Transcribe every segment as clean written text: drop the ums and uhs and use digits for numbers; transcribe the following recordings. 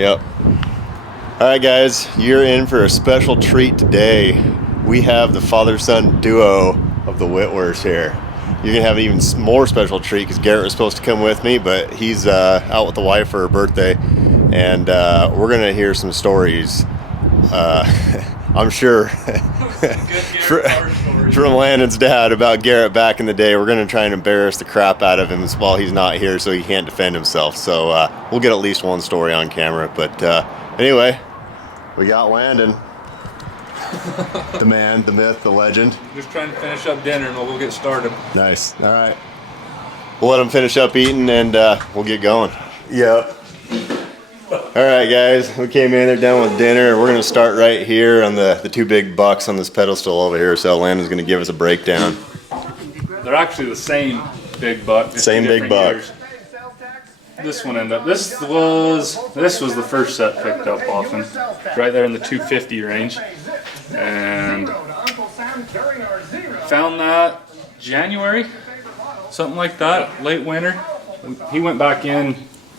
Yep. All right, guys, you're in for a special treat today. We have the father-son duo of the Wittwers here. You're gonna have an even more special treat because Garrett was supposed to come with me, but he's out with the wife for her birthday, and we're gonna hear some stories. I'm sure from Landon's dad about Garrett back in the day. We're gonna try and embarrass the crap out of him while he's not here, so he can't defend himself. So we'll get at least one story on camera. But anyway, we got Landon. The man, the myth, the legend. Just trying to finish up dinner and we'll get started. Nice. All right. We'll let him finish up eating and we'll get going. Yep. All right, guys. We came in, they're done with dinner. We're going to start right here on the two big bucks on this pedestal over here. So Landon's going to give us a breakdown. They're actually the same big buck. Same big buck. Years. This one ended up, this was the first set picked up often. Right there in the 250 range. And found that January, something like that, late winter. He went back in,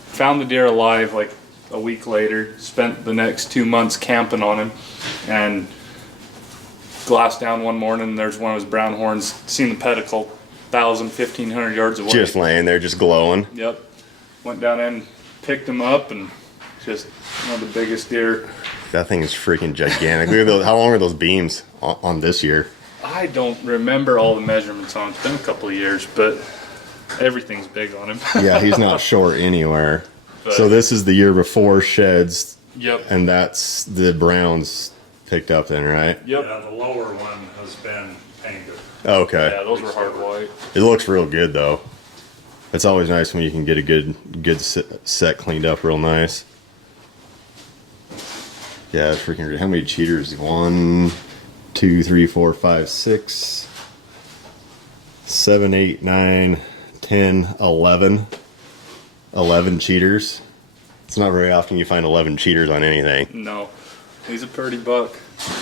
found the deer alive like a week later, spent the next 2 months camping on him, and glassed down one morning, there's one of his brown horns, seen the pedicle 1,000, 1,500 yards away. Just laying there, just glowing. Yep. Went down in, picked him up, and just one of the biggest deer. That thing is freaking gigantic. Look at those, how long are those beams on this year? I don't remember all the measurements on it. It's been a couple of years, but everything's big on him. Yeah, he's not short anywhere. But, so this is the year before sheds. Yep. And that's the browns picked up then, right? Yep. Yeah, the lower one has been painted. Okay. Yeah, those were hard white. It looks real good though. It's always nice when you can get a good set cleaned up real nice. Yeah, it's freaking great. How many cheaters? 1, 2, 3, 4, 5, 6, 7, 8, 9, 10, 11. 11 cheaters. It's not very often you find 11 cheaters on anything. No. He's a pretty buck.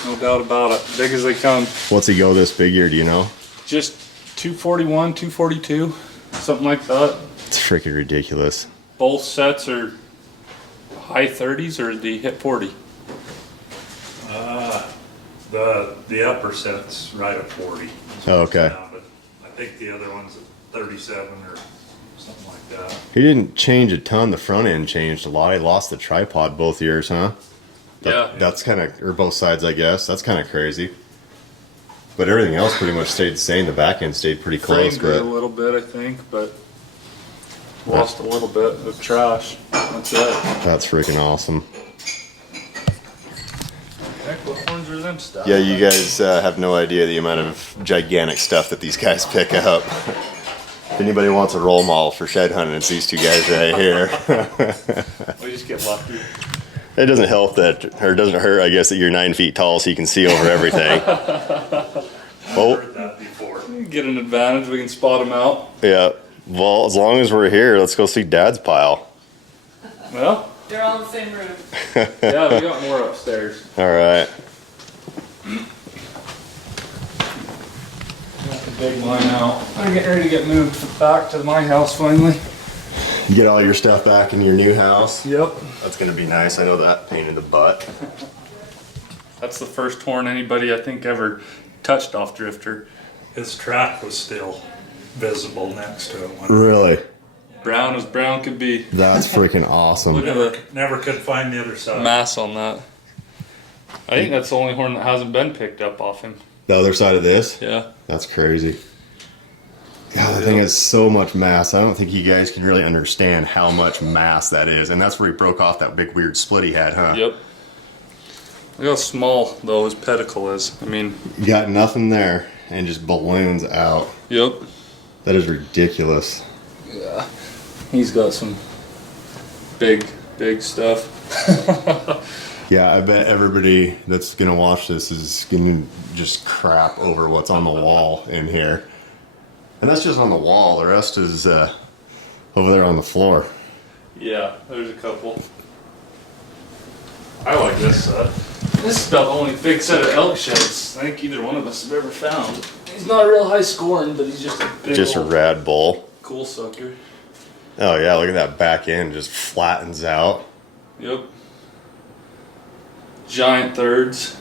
No doubt about it. Big as they come. What's he go this big year, do you know? Just 241, 242. Something like that. It's freaking ridiculous. Both sets are high 30s, or the hit 40? The upper set's right at 40. Oh, okay. But I think the other one's at 37 or something like that. He didn't change a ton. The front end changed a lot. He lost the tripod both years, huh? Yeah. That's kind of, or both sides, I guess. That's kind of crazy. But everything else pretty much stayed the same. The back end stayed pretty close. Frame grew a little bit, I think, but lost a little bit of trash. That's it. That's freaking awesome. Heck, what horns are them stuff? Yeah, you guys have no idea the amount of gigantic stuff that these guys pick up. If anybody wants a role model for shed hunting, it's these two guys right here. We just get lucky. It doesn't help that, or it doesn't hurt, I guess, that you're 9 feet tall so you can see over everything. I've heard that before. Get an advantage, we can spot them out. Yeah. Well, as long as we're here, let's go see Dad's pile. Well, They're all in the same room. yeah, we got more upstairs. All right. Got the big line out. I'm getting ready to get moved back to my house finally. You get all your stuff back in your new house. Yep. That's gonna be nice. I know that pain in the butt. That's the first horn anybody I think ever touched off Drifter. His track was still visible next to it. Really? Brown as brown could be. That's freaking awesome. Look at the Never could find the other side. mass on that. I think that's the only horn that hasn't been picked up off him. The other side of this? Yeah. That's crazy. God, that thing has so much mass. I don't think you guys can really understand how much mass that is. And that's where he broke off that big weird split he had, huh? Yep. Look how small though his pedicle is. I mean, You got nothing there and just balloons out. yep. That is ridiculous. Yeah. He's got some big stuff. Yeah, I bet everybody that's gonna watch this is gonna just crap over what's on the wall in here. And that's just on the wall. The rest is over there on the floor. Yeah, there's a couple. I like this set. This is about the only big set of elk sheds I think either one of us have ever found. He's not real high scoring, but he's just a big Just a old rad bull. cool sucker. Oh yeah, look at that back end, just flattens out. Yep. giant thirds.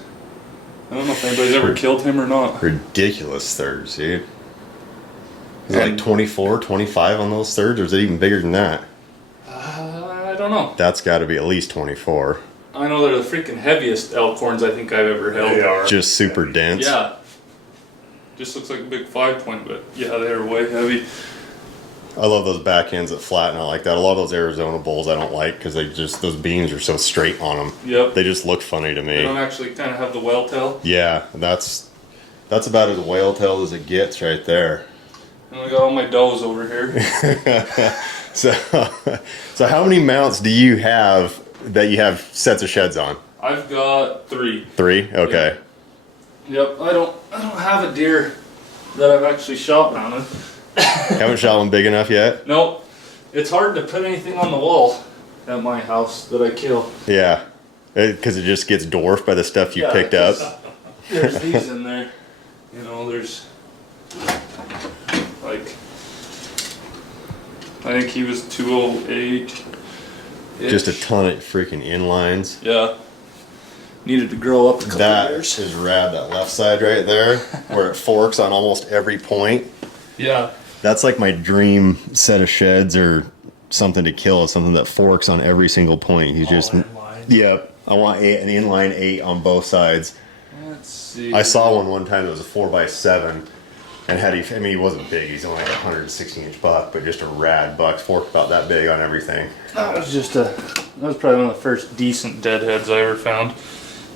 I don't know if anybody's ever killed him or not. Ridiculous thirds, dude. Is it And- like 24, 25 on those thirds, or is it even bigger than that? I don't know. That's got to be at least 24. I know they're the freaking heaviest elk horns I think I've ever held. They are. Just super dense. Yeah. Just looks like a big 5-point, but yeah, they're way heavy. I love those back ends that flatten out like that. A lot of those Arizona bulls I don't like because they just, those beams are so straight on them. Yep. They just look funny to They don't me. actually kind of have the whale tail. Yeah, that's about as whale tailed as it gets right there. And I got all my does over here. So, so how many mounts do you have that you have sets of sheds on? I've got 3. 3? Okay. Yep. I don't have a deer that I've actually shot mounted. Haven't shot one big enough yet? Nope. It's hard to put anything on the wall at my house that I kill. Yeah. Because it just gets dwarfed by the stuff you Yeah, picked up. There's these in there. You know, there's like, I think he was 208. Just a ton of freaking inlines. Yeah. Needed to grow up a couple That years. is rad, that left side right there, where it forks on almost every point. Yeah. That's like my dream set of sheds or something to kill, is something that forks on every single point. You just, inline. yep. I want an inline 8 on both sides. Let's see. I saw one time that was a 4x7 and he wasn't big, he's only like a 116-inch buck, but just a rad buck, forked about that big on everything. That was probably one of the first decent deadheads I ever found.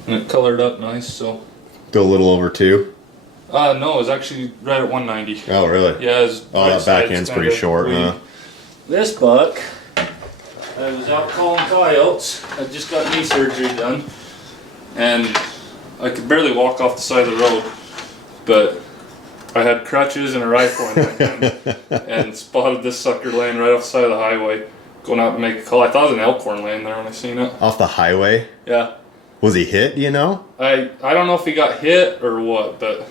And it colored up nice, so. Go a little over 2. No, it was actually right at 190. Oh, really? Yeah, his Oh, that back end's pretty short, huh? This buck, I was out calling coyotes. I just got knee surgery done, and I could barely walk off the side of the road, but I had crutches and a rifle in my hand, and spotted this sucker laying right off the side of the highway, going out to make a call. I thought it was an elk horn laying there when I seen it. Off the highway? Yeah. Was he hit, do you know? I don't know if he got hit or what, but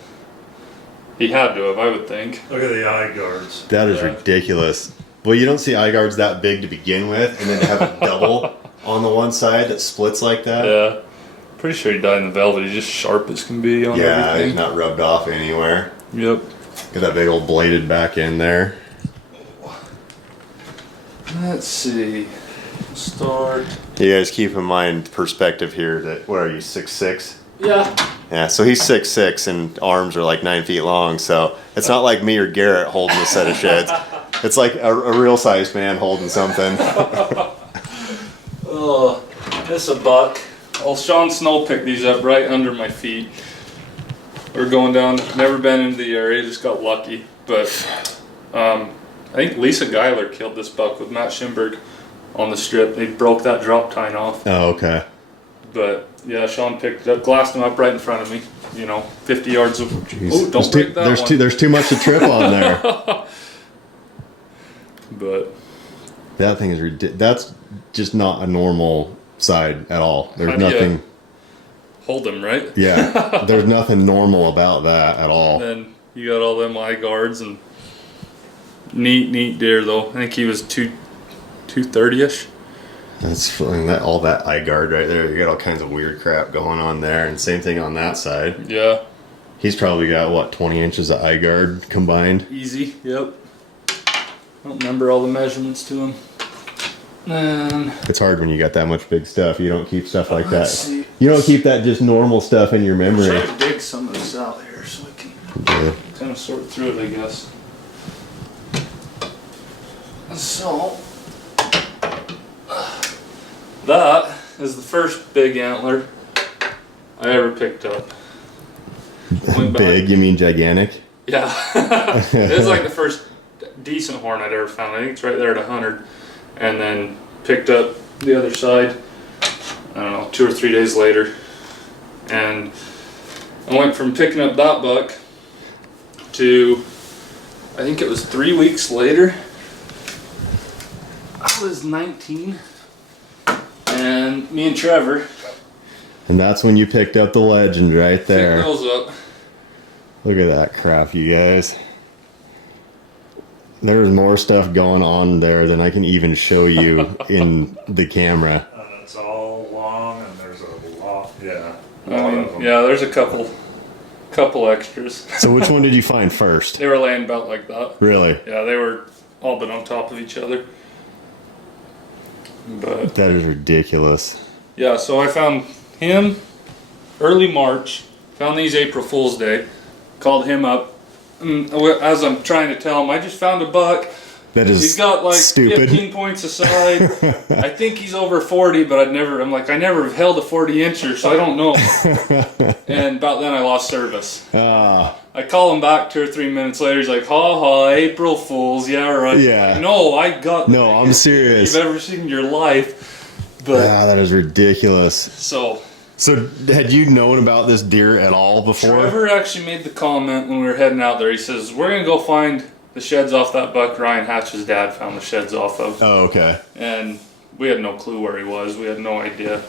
he had to have, I would think. Look at the eye guards. That is Yeah. ridiculous. Well, you don't see eye guards that big to begin with, and then to have a double on the one side that splits like that. Yeah. Pretty sure he died in the velvet. He's just sharp as can be on Yeah, everything. he's not rubbed off anywhere. Yep. Got that big old bladed back end there. Let's see. Start. You guys keep in mind perspective here that, what are you, 6'6"? Yeah. Yeah, so he's 6'6" and arms are like 9 feet long, so it's not like me or Garrett holding a set of sheds. It's like a real sized man holding something. Oh, this a buck. Well, Sean Snow picked these up right under my feet. We're going down, never been into the area, just got lucky. But I think Lisa Geiler killed this buck with Matt Schimberg on the strip. They broke that drop tine off. Oh, okay. But yeah, Sean picked it up, glassed him up right in front of me. You know, 50 yards of. Jeez. Oh, don't break that one. There's too much to trip on there. But That thing is ridiculous. That's just not a normal side at all. There's How do you- nothing. hold him, right? Yeah, there's nothing normal about that at all. Then you got all them eye guards and neat deer though. I think he was 230-ish. That's funny, that all that eye guard right there. You got all kinds of weird crap going on there, and same thing on that side. Yeah. He's probably got what, 20 inches of eye guard combined. Easy, yep. I don't remember all the measurements to him. And It's hard when you got that much big stuff. You don't keep stuff like that. let's see. You don't keep that just normal stuff in your memory. Try to dig some of this out here so I can Yeah. kind of sort through it, I guess. So that is the first big antler I ever picked up. Went back- Big, you mean gigantic? Yeah. It was like the first decent horn I'd ever found. I think it's right there at 100. And then picked up the other side, I don't know, 2 or 3 days later. And I went from picking up that buck to, I think it was 3 weeks later. I was 19. And me and Trevor And that's when you picked up the legend right picked there. those up. Look at that crap, you guys. There's more stuff going on there than I can even show you in the camera. And it's all long, and there's a lot. Yeah. lot of them. Yeah, there's a couple extras. So which one did you find first? They were laying about like that. Really? Yeah, they were all been on top of each other. But That is ridiculous. yeah, so I found him early March. Found these April Fool's Day. Called him up. And as I'm trying to tell him, I just found a buck. That is He's got like stupid. 15 points aside. I think he's over 40, but I never have held a 40 incher, so I don't know. And about then I lost service. Ah, I call him back 2 or 3 minutes later. He's like, "Ha ha, April Fools, yeah right." Yeah. Like, no, I got the no, I'm biggest deer serious. you've ever seen in your life. But Yeah, that is ridiculous. so So had you known about this deer at all before? Trevor actually made the comment when we were heading out there. He says, "We're gonna go find the sheds off that buck Ryan Hatch's dad found the sheds off of." Oh, okay. And we had no clue where he was. We had no idea.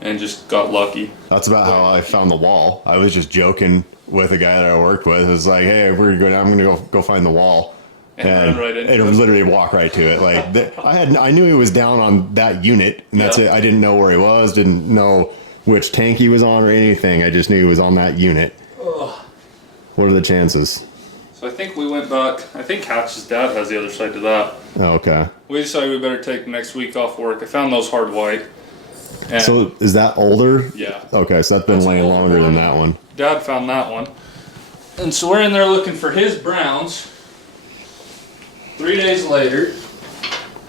And just got lucky. That's about how I found the wall. I was just joking with a guy that I worked with. It was like, hey, I'm gonna go find the wall. And run right into and it. literally walk right to it. Like I knew he was down on that unit, and that's Yeah. it. I didn't know where he was, didn't know which tank he was on or anything. I just knew he was on that unit. Ugh. What are the chances? So I think we went back. I think Hatch's dad has the other side to that. Oh, okay. We decided we better take next week off work. I found those hard white. And So is that older? yeah. Okay, so that's been That's an laying older longer than one. that one. Dad found that one. And so we're in there looking for his browns. 3 days later.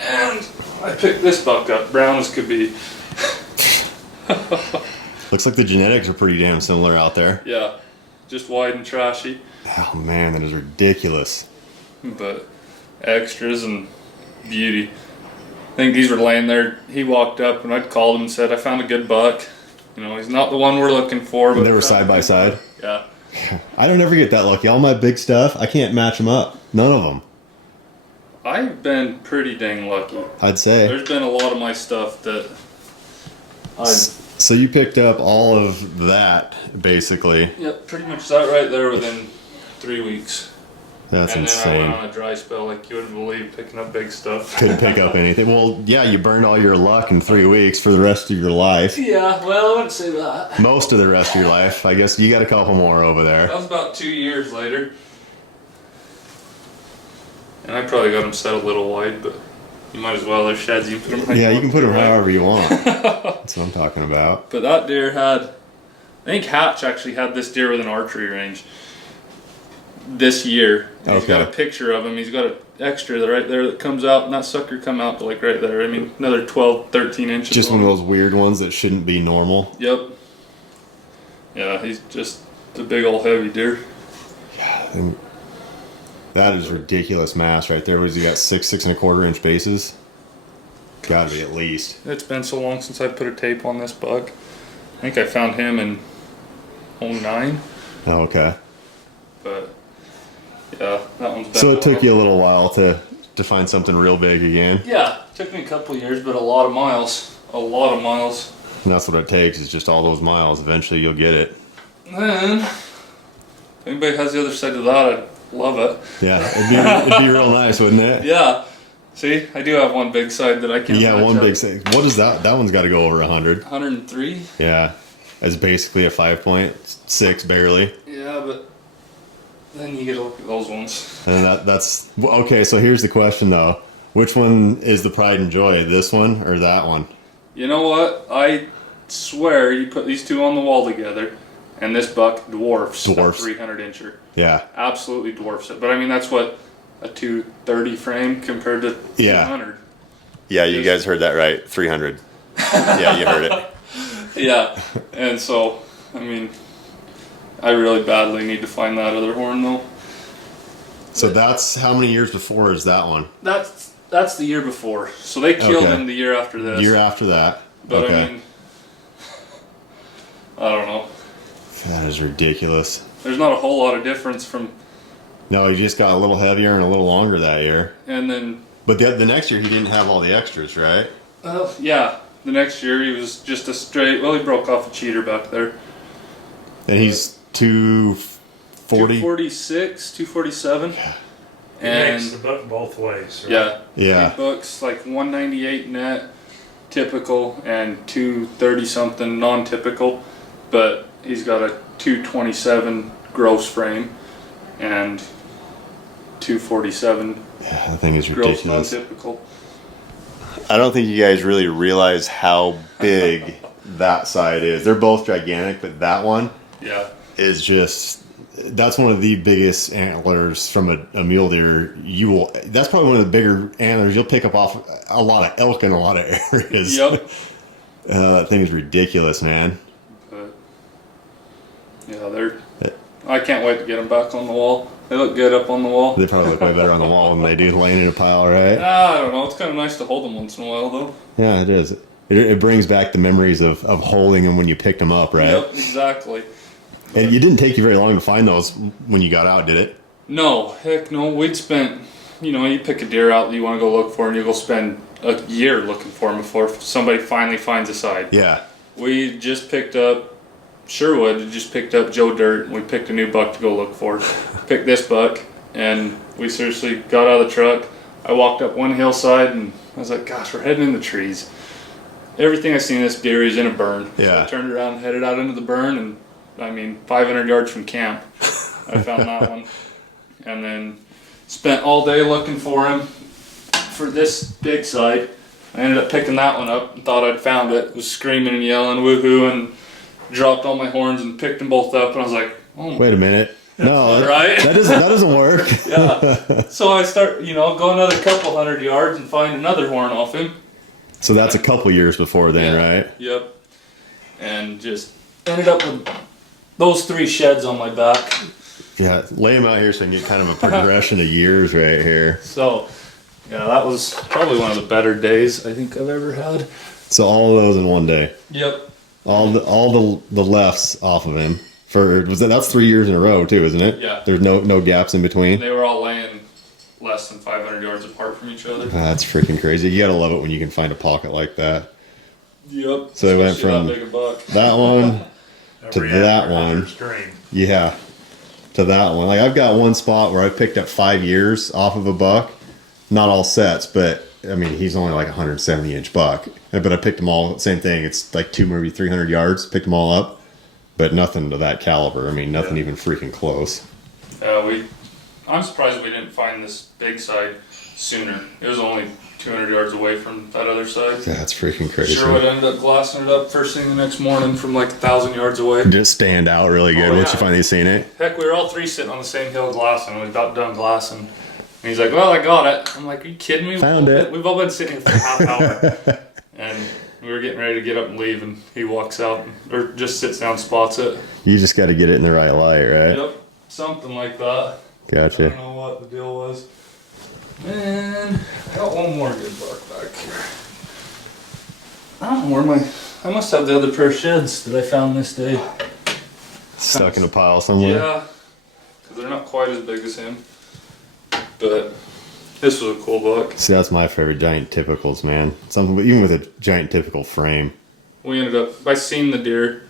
And I picked this buck up, brown as could be. Looks like the genetics are pretty damn similar out there. Yeah. Just wide and trashy. Oh man, that is ridiculous. But extras and beauty. I think these were laying there. He walked up and I'd called him and said, "I found a good buck. You know, he's not the one we're looking for." But They were I found side a by good side. buck." Yeah. I don't ever get that lucky. All my big stuff, I can't match them up. None of them. I've been pretty dang lucky. I'd say. There's been a lot of my stuff that So you picked up all of that, basically. Yep, pretty much that right there within 3 weeks. That's and then I insane. went on a dry spell like you wouldn't believe, picking up big stuff. Couldn't pick up anything. Well, yeah, you burned all your luck in 3 weeks for the rest of your life. Yeah, well, I wouldn't say that. Most of the rest of your life. I guess you got a couple more over there. That was about 2 years later. And I probably got them set a little wide, but you might as well. They're sheds. You can put them. Yeah, you can put them however you want. That's what I'm talking about. But that deer had, I think Hatch actually had this deer with an archery range this year. And He's got a Okay. picture of him. He's got an extra right there that comes out, and that sucker come out to like right there. I mean, another 12, 13 inches. Just on one of him. those weird ones that shouldn't be normal. Yep. Yeah, he's just a big old heavy deer. And that is ridiculous mass right there. Was he got 6.25 inch bases? Gotta be at least. It's been so long since I put a tape on this buck. I think I found him in 09, Oh, okay. but yeah, that one's been So a it took while. you a little while to find something real big again. Yeah, took me a couple of years, but a lot of miles. A lot of miles. And that's what it takes, is just all those miles. Eventually you'll get it. And then, if anybody has the other side of that, I'd love it. Yeah, it'd be real nice, wouldn't it? Yeah. See, I do have one big side that I can't Yeah, match one up. big thing. What is that? That one's got to go over 100. 103. Yeah, it's basically a 5.6 barely. Yeah, but then you get to look at those ones. And that's okay. So here's the question though: which one is the pride and joy? This one or that one? You know what? I swear you put these two on the wall together, and this buck dwarfs a Dwarfs. 300 incher. Yeah, Absolutely dwarfs it. But I mean, that's what a 230 frame compared to Yeah. 200. yeah. You guys heard that right. 300. Yeah, you heard it. Yeah, and so I mean, I really badly need to find that other horn though. So that's how many years before is that one? That's the year before. So they killed Okay. him the year after this. Year after that. But okay. I mean, I don't know. That is ridiculous. There's not a whole lot of difference from, No, he just got a little heavier and a little longer that year. and then But the next year he didn't have all the extras, right? yeah, the next year he was just a straight. Well, he broke off a cheater back there. And he's 240. 246, 247. It And makes the buck both ways. Right? yeah, Yeah. he books like 198 net typical and 230 something non-typical. but he's got a 227 gross frame and 247 Yeah, that thing is gross ridiculous. non-typical. I don't think you guys really realize how big that side is. They're both gigantic, but that one Yeah. is just, that's one of the biggest antlers from a mule deer. That's probably one of the bigger antlers you'll pick up off a lot of elk in a lot of areas. Yep. That thing is ridiculous, man. But yeah, I can't wait to get them back on the wall. They look good up on the wall. They probably look way better on the wall than they do laying in a pile, right? I don't know. It's kind of nice to hold them once in a while, though. Yeah, it is. It brings back the memories of holding them when you picked them up, right? Yep, exactly. And it didn't take you very long to find those when you got out, did it? No, heck no. We'd spent, you pick a deer out that you want to go look for, and you go spend a year looking for them before somebody finally finds a side. Yeah. We just picked up Sherwood, just picked up Joe Dirt, and we picked a new buck to go look for. Picked this buck, and we seriously got out of the truck. I walked up one hillside, and I was like, gosh, we're heading in the trees. Everything I seen in this deer is in a burn. Yeah. So I turned around and headed out into the burn, and 500 yards from camp, I found that one. And then spent all day looking for him for this big side. I ended up picking that one up and thought I'd found it. Was screaming and yelling, woohoo, and dropped all my horns and picked them both up. And I was like, oh my. Wait a minute. No, Right? that doesn't work. Yeah. So I start, go another couple hundred yards and find another horn off him. So that's a couple years before then, Yeah. right? Yep. And just ended up with those 3 sheds on my back. Yeah, lay them out here so I can get kind of a progression of years right here. So, yeah, that was probably one of the better days I think I've ever had. So all of those in one day. Yep. All the lefts off of him. That's 3 years in a row too, isn't it? Yeah. There's no gaps in between. They were all laying less than 500 yards apart from each other. That's freaking crazy. You gotta love it when you can find a pocket like that. Yep. So they went Especially from that big a buck. that one to Every that after one. Stream. Yeah, to that one. Like I've got one spot where I picked up 5 years off of a buck, not all sets, but he's only like a 170-inch buck. But I picked them all. Same thing. It's like 200, maybe 300 yards. Picked them all up, but nothing to that caliber. Nothing even freaking close. I'm surprised we didn't find this big side sooner. It was only 200 yards away from that other side. That's freaking crazy. Sure would end up glassing it up first thing the next morning from like 1,000 yards away. Just stand out really good Oh, once yeah. you finally seen it. Heck, we were all 3 sitting on the same hill glassing. We got done glassing. And he's like, well, I got it. I'm like, are you kidding me? Found it. We've all been sitting here for a half hour. And we were getting ready to get up and leave, and he walks out, or just sits down, spots it. You just got to get it in the right light, right? Yep, something like that. I Gotcha. don't know what the deal was. And I got one more good buck back here. I don't know where I must have the other pair of sheds that I found this day. Stuck in a pile somewhere. Yeah, because they're not quite as big as him. But this was a cool buck. See, that's my favorite giant typicals, man. Something, even with a giant typical frame. We ended up, I seen the deer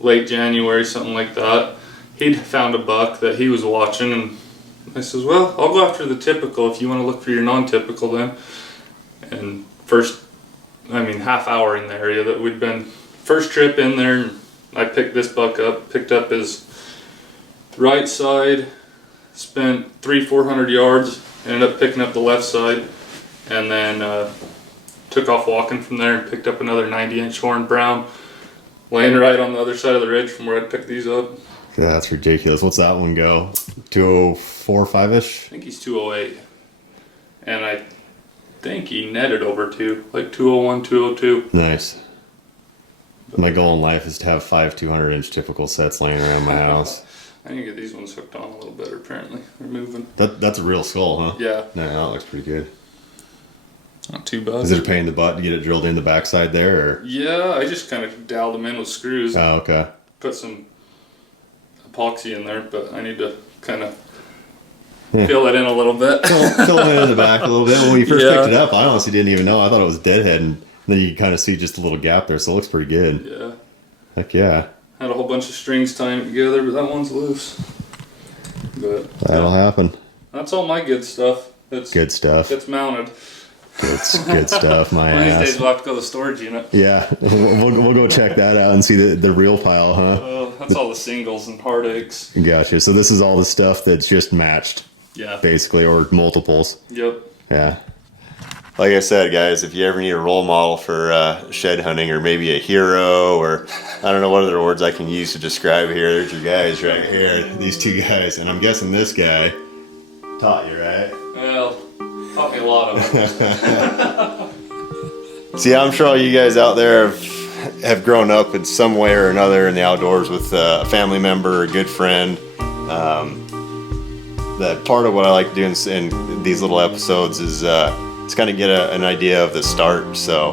late January, something like that. He'd found a buck that he was watching, and I says, well, I'll go after the typical if you want to look for your non-typical then. And half hour in the area that we'd been, first trip in there, and I picked this buck up, picked up his right side, spent 300-400 yards, ended up picking up the left side, and then took off walking from there and picked up another 90-inch horn brown, laying right on the other side of the ridge from where I'd picked these up. Yeah, that's ridiculous. What's that one go? 204, 5-ish? I think he's 208, and I think he netted over like 201, 202. Nice. My goal in life is to have 5 200-inch typical sets laying around my house. I need to get these ones hooked on a little better, apparently. They're moving. That's a real skull, huh? Yeah. No, that looks pretty good. Not too bad. Is it a pain in the butt to get it drilled in the backside there? Or? Yeah, I just kind of doweled them in with screws. Oh, okay. Put some epoxy in there, but I need to kind of Yeah. fill it in a little bit. Fill it in the back a little bit. When you first Yeah. picked it up, I honestly didn't even know. I thought it was deadhead, and then you can kind of see just a little gap there, so it looks pretty good. Yeah. Heck yeah. Had a whole bunch of strings tying it together, but that one's loose. But That'll happen. that's all my good stuff. It's Good stuff. It's mounted. Good stuff, my One of these ass. days we'll have to go to the storage unit. Yeah, we'll go check that out and see the real pile, huh? That's all the singles and heartaches. Gotcha. So this is all the stuff that's just matched, Yeah. basically, or multiples. Yep. Yeah. Like I said, guys, if you ever need a role model for shed hunting, or maybe a hero, or I don't know what other words I can use to describe here, there's your guys right here. These two guys, and I'm guessing this guy taught you, right? Well, taught me a lot of it. See, I'm sure all you guys out there have grown up in some way or another in the outdoors with a family member or a good friend. That part of what I like to do in these little episodes is to kind of get an idea of the start. So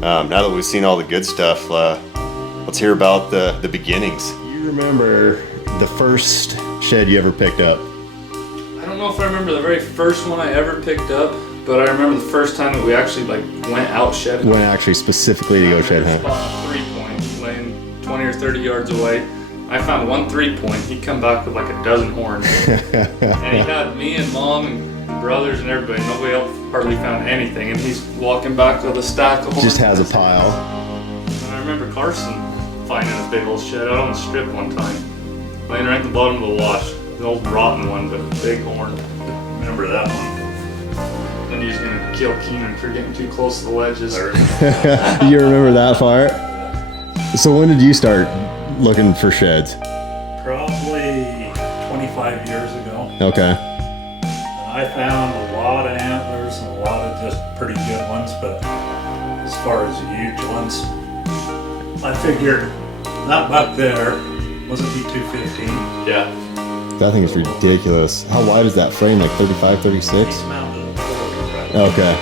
now that we've seen all the good stuff, let's hear about the beginnings. You remember the first shed you ever picked up? I don't know if I remember the very first one I ever picked up, but I remember the first time that we actually went out shed hunting. When actually specifically to go shed hunt? Spot a 3-point laying 20 or 30 yards away. I found one 3-point. He'd come back with like a dozen horns. And he had me and mom and brothers and everybody. Nobody else hardly found anything. And he's walking back with a stack of horns. Just has a pile. And I remember Carson finding a big old shed out on the strip one time. Laying right at the bottom of the wash. The old rotten one, but a big horn. Remember that one? And he's gonna kill Keenan for getting too close to the ledges. You remember that part? So when did you start looking for sheds? Probably 25 years ago. Okay. I found a lot of antlers and a lot of just pretty good ones, but as far as huge ones, I figured that buck there, wasn't he 215? Yeah. That thing is ridiculous. How wide is that frame? Like 35, 36? He's mounted at 40 right. Okay. I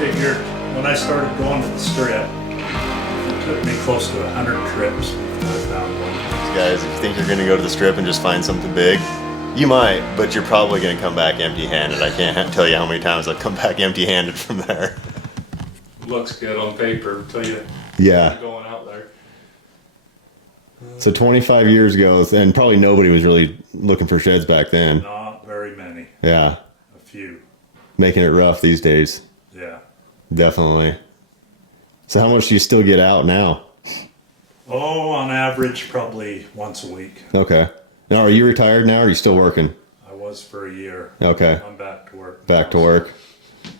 figured when I started going to the strip, it took me close to 100 trips before I found one. Guys, if you think you're going to go to the strip and just find something big, you might, but you're probably going to come back empty-handed. I can't tell you how many times I've come back empty-handed from there. Looks good on paper until you Yeah. going out there. So 25 years ago, and probably nobody was really looking for sheds back then. Not very many, Yeah. a few, Making it rough these days. yeah. Definitely. So how much do you still get out now? Oh, on average, probably once a week. Okay. Now, are you retired now, or are you still working? I was for a year. Okay. I'm back to work. Back to work.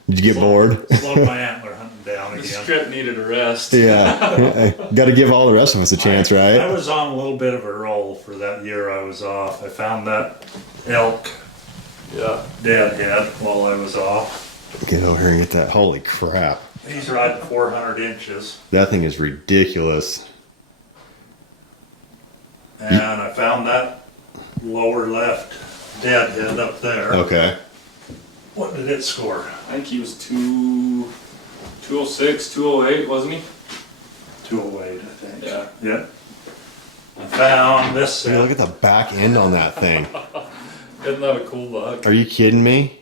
Did you get bored? Slowed my antler hunting down The again. strip needed a rest. Yeah. Got to give all the rest of us a chance, I right? was on a little bit of a roll for that year I was off. I found that elk Yeah. deadhead while I was off. Get over here and get that. Holy crap. He's riding 400 inches. That thing is ridiculous. And I found that lower left deadhead up there. Okay. What did it score? I think he was 206, 208, wasn't he? 208, I think. Yeah. Yep. I found this Hey, look set. at the back end on that thing. Isn't that a cool buck? Are you kidding me?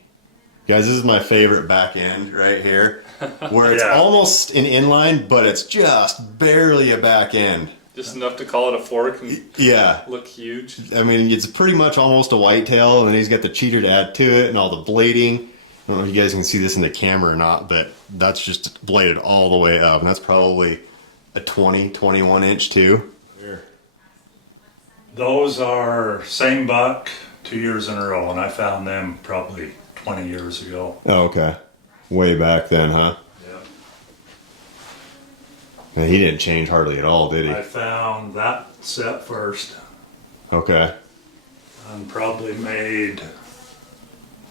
Guys, this is my favorite back end right here. Where it's Yeah. almost an inline, but it's just barely a back end. Just enough to call it a fork and Yeah. look huge. I mean, it's pretty much almost a whitetail, and then he's got the cheater to add to it and all the blading. I don't know if you guys can see this in the camera or not, but that's just bladed all the way up. And that's probably a 20, 21 inch too. Those are same buck 2 years in a row, and I found them probably 20 years ago. Oh, okay. Way back then, huh? Yeah. And he didn't change hardly at all, did he? I found that set first Okay. and probably made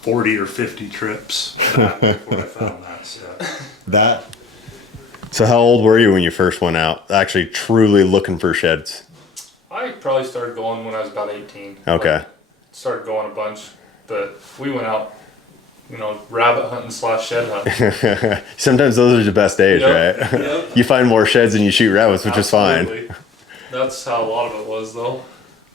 40 or 50 trips back before I found that set. That. So how old were you when you first went out? Actually, truly looking for sheds. I probably started going when I was about 18. Okay. Started going a bunch, but we went out, rabbit hunting / shed hunting. Sometimes those are the best days, Yep, right? yep. You find more sheds than you shoot rabbits, which is fine. Absolutely. That's how a lot of it was, though.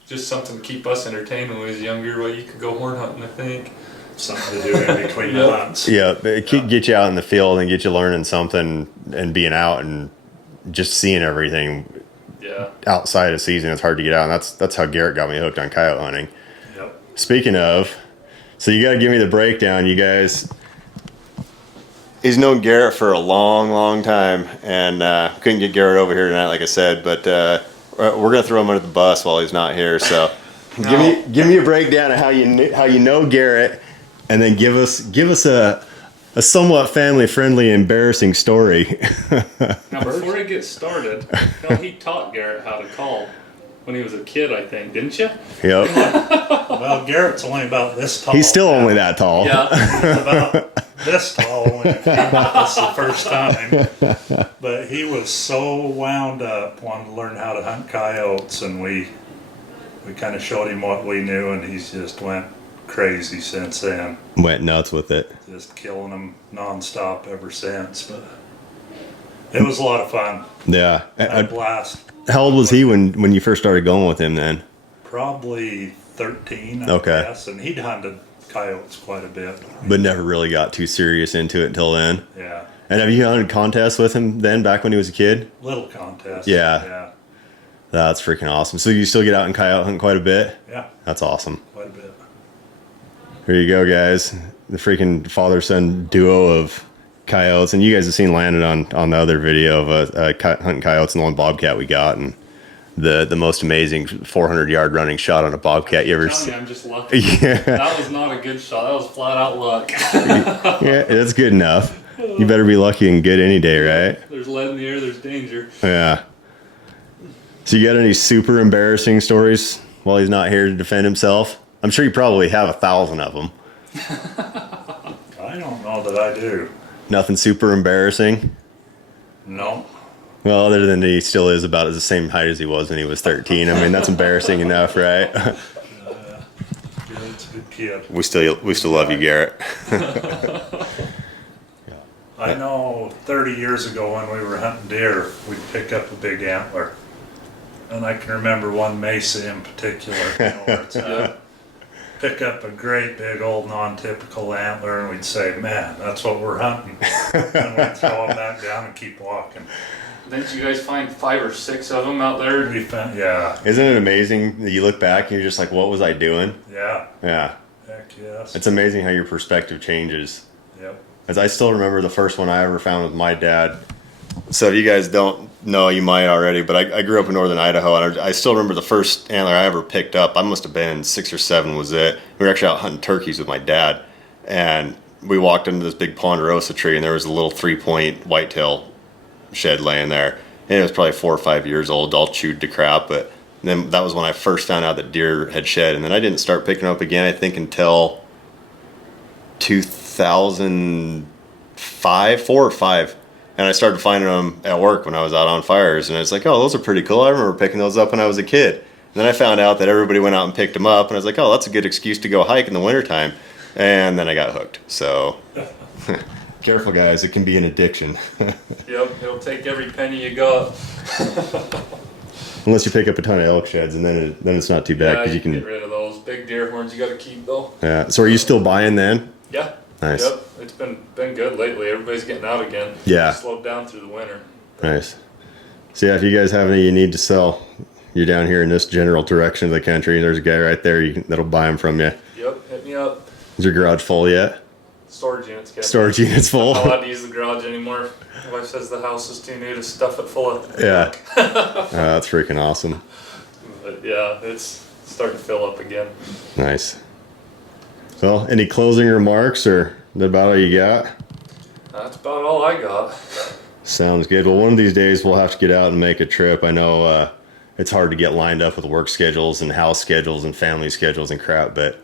Just something to keep us entertained when we was younger. Well, you could go horn hunting, I think. Something to do in between the Yep. hunts. Yeah, get you out in the field and get you learning something and being out and just seeing everything Yeah. outside of season. It's hard to get out, and that's how Garrett got me hooked on coyote hunting. Yep. Speaking of, so you got to give me the breakdown, you guys. he's known Garrett for a long time, and couldn't get Garrett over here tonight, like I said. But we're gonna throw him under the bus while he's not here. So give me a breakdown of how you know Garrett, and then give us a somewhat family-friendly, embarrassing story. Now, before I get started, he taught Garrett how to call when he was a kid, I think, didn't you? Yep. Well, Garrett's only about this tall. He's still only that tall. Yeah. He's about this tall when he came with us the first time. But he was so wound up, wanted to learn how to hunt coyotes, and we kind of showed him what we knew, and he's just went crazy since then. Went nuts with it. Just killing them nonstop ever since. But it was a lot of fun. Yeah. A blast. How old was he when you first started going with him then? Probably 13, I Okay. guess. And he'd hunted coyotes quite a bit. But never really got too serious into it until then. Yeah. And have you hunted contests with him then, back when he was a kid? Little contest. Yeah. Yeah. That's freaking awesome. So you still get out and coyote hunt quite a bit? Yeah. That's awesome. Quite a bit. Here you go, guys. The freaking father-son duo of coyotes. And you guys have seen Landon on the other video of hunting coyotes and the one bobcat we got. And the most amazing 400-yard running shot on a bobcat you ever seen. I'm just lucky. Yeah. That was not a good shot. That was flat out luck. Yeah, that's good enough. You better be lucky and good any day, right? There's lead in the air, there's danger. Yeah. So you got any super embarrassing stories while he's not here to defend himself? I'm sure you probably have 1,000 of them. I don't know that I do. Nothing super embarrassing? No. Well, other than he still is about the same height as he was when he was 13. I mean, that's embarrassing enough, right? Garrett's a good kid. We still love you, Garrett. I know 30 years ago when we were hunting deer, we'd pick up a big antler. And I can remember one mesa in particular, where it's at. Pick up a great big old non-typical antler and we'd say, man, that's what we're hunting. And we'd throw them back down and keep walking. Didn't you guys find 5 or 6 of them out there? We found, yeah, Isn't it amazing that you look back and you're just like, what was I doing? yeah, Yeah. heck yes. It's amazing how your perspective changes. Yep. As I still remember the first one I ever found with my dad. So if you guys don't know, you might already, but I grew up in northern Idaho, and I still remember the first antler I ever picked up. I must have been 6 or 7 was it. We were actually out hunting turkeys with my dad, and we walked into this big ponderosa tree, and there was a little 3-point whitetail shed laying there. And it was probably 4 or 5 years old, all chewed to crap, but then that was when I first found out that deer had shed, and then I didn't start picking up again, I think, until 2005, 4 or 5. And I started finding them at work when I was out on fires. And I was like, oh, those are pretty cool. I remember picking those up when I was a kid. And then I found out that everybody went out and picked them up. And I was like, oh, that's a good excuse to go hike in the wintertime. And then I got hooked. So careful, guys. It can be an addiction. Yep, it'll take every penny you got. Unless you pick up a ton of elk sheds, and then it's not too bad. Yeah, Because you you can get rid of those. Big deer horns you got to keep, though. Yeah. So are you still buying then? Yeah. Nice. Yep, it's been good lately. Everybody's getting out again. Yeah. Slowed down through the winter. Nice. So yeah, if you guys have any you need to sell, you're down here in this general direction of the country. There's a guy right there that'll buy them from you. Yep, hit me up. Is your garage full yet? Storage units. Kevin. Storage units full? I'm not allowed to use the garage anymore. My wife says the house is too new to stuff it full of. Yeah. That's freaking awesome. But yeah, it's starting to fill up again. Nice. Well, any closing remarks, or that about all you got? That's about all I got. Sounds good. Well, one of these days we'll have to get out and make a trip. I know it's hard to get lined up with work schedules and house schedules and family schedules and crap, but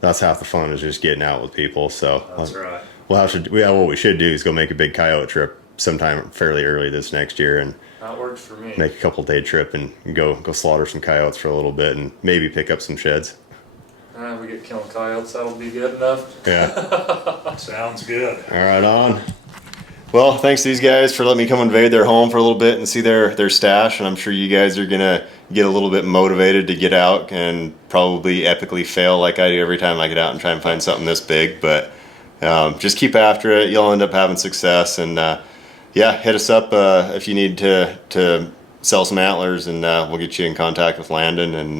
that's half the fun is just getting out with people. So That's right. what we should do is go make a big coyote trip sometime fairly early this next year and That works for me. make a couple day trip and go slaughter some coyotes for a little bit and maybe pick up some sheds. We get killing coyotes, that'll be good enough. Yeah. Sounds good. All right, on. Well, thanks to these guys for letting me come invade their home for a little bit and see their stash. And I'm sure you guys are going to get a little bit motivated to get out and probably epically fail like I do every time I get out and try and find something this big. But just keep after it. You'll end up having success. And yeah, hit us up if you need to sell some antlers, and we'll get you in contact with Landon. And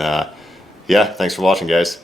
yeah, thanks for watching, guys.